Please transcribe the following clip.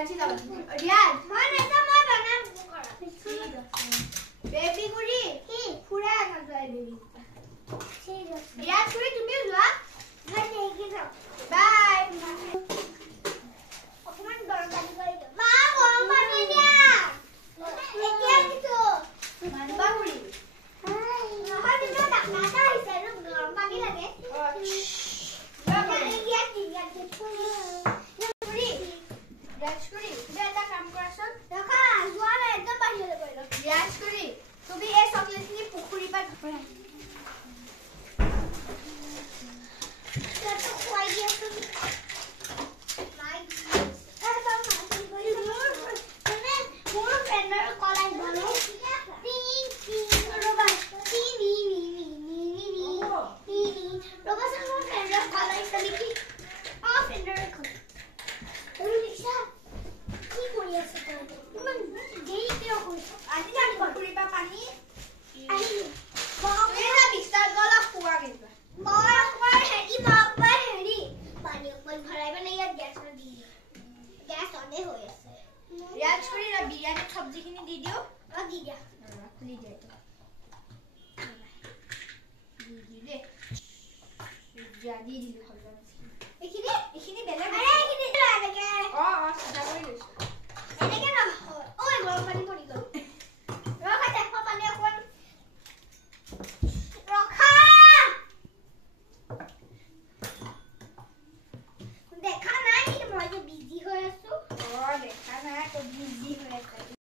ৰিয়াজ যাব ৰিয়াজ মই নাযাওঁ মই বনাম কৰা বেবি গুৰি কি ফুৰা নাযায় বেবি ঠিক আছে ৰিয়াজ গুৰি তুমিও যোৱা মই নেকি যাওঁ বাই অকমান গৰম পানী কৰি দিওঁ মা গৰম পানী দিয়া এতিয়া দিছো মানবা গুৰি নহয় কিন্তু ডাক্তাৰ আহিছে আৰু গৰম পানী লাগে তুমি এই চকলেটখিনি পুখুৰী পৰা খুৱাই দিয়াচোন মোৰ ফ্ৰেণ্ডৰ কল আহিব ৰ'বাচোন মোৰ ফ্ৰেণ্ডৰ কল আহিছে নেকি অঁ ফ্ৰেণ্ডৰ কল কি কৰি আছে তই ইমান দেৰি কিয় কৰিছ আজি যাম পুখুৰী পৰা পানী আহিলো বিস্তাৰ গলা খোৱা কিন্তু মই হেৰি পানী অকমান ভৰাই মানে ইয়াত গেছৰ দি গেছ অনে হৈ আছে ৰিয়াজ কৰি না বিৰিয়ানী চব্জিখিনি দি দিও অঁ দি দিয়া খুলি দে দি দে দি দিলো হলদা এইখিনি বেলেগ এইখিনি এনেকে চিধা কৰি লৈছো এনেকে নহয় ঐ গৰম পানী পৰি গ'ল ৰখা দেখো পানী অকমান ৰখা দেখা নাই নেকি মই যে বিজি হৈ আছো দেখা নাই তো বিজি হৈ